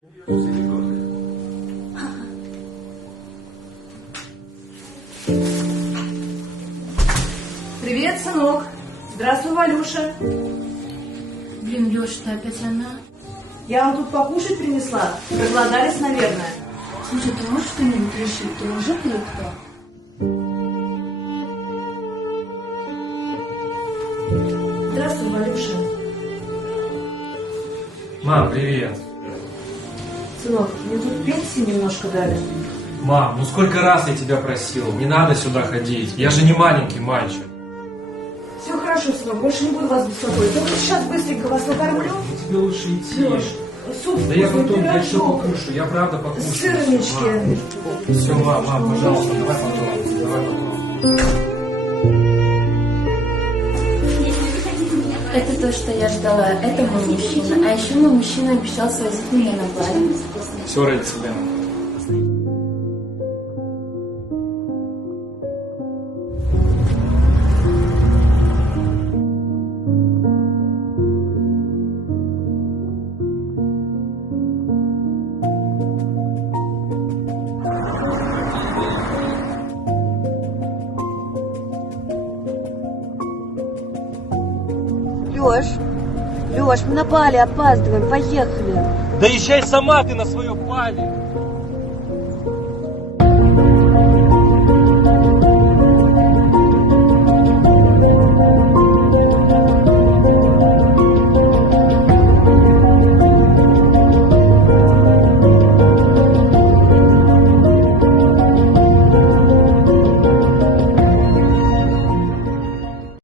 Привет, сынок. Здравствуй, Валюша. Блин, Лёш, ты опять она? Я вам тут покушать принесла. Проголодались, наверное. Слушай, ты можешь что-нибудь решить? Ты мужик или кто? Здравствуй, Валюша. Мам, привет. Сынок, мне тут пенсии немножко дали. Мам, ну сколько раз я тебя просил, не надо сюда ходить. Я же не маленький мальчик. Все хорошо, сынок, больше не буду вас беспокоить. Только сейчас быстренько вас накормлю. Ну тебе лучше идти. Лёш, суп Да я вкусный, потом, я все пирожок, покушаю, я правда покушаю. сырнички. Все, мам, пожалуйста, давай потом. Давай потом. Это то, что я ждала. Это мой мужчина. А еще мой мужчина обещал свозить меня на Бали. Все ради тебя. Лёш, мы на Бали опаздываем, поехали. Да езжай сама ты на свое Бали.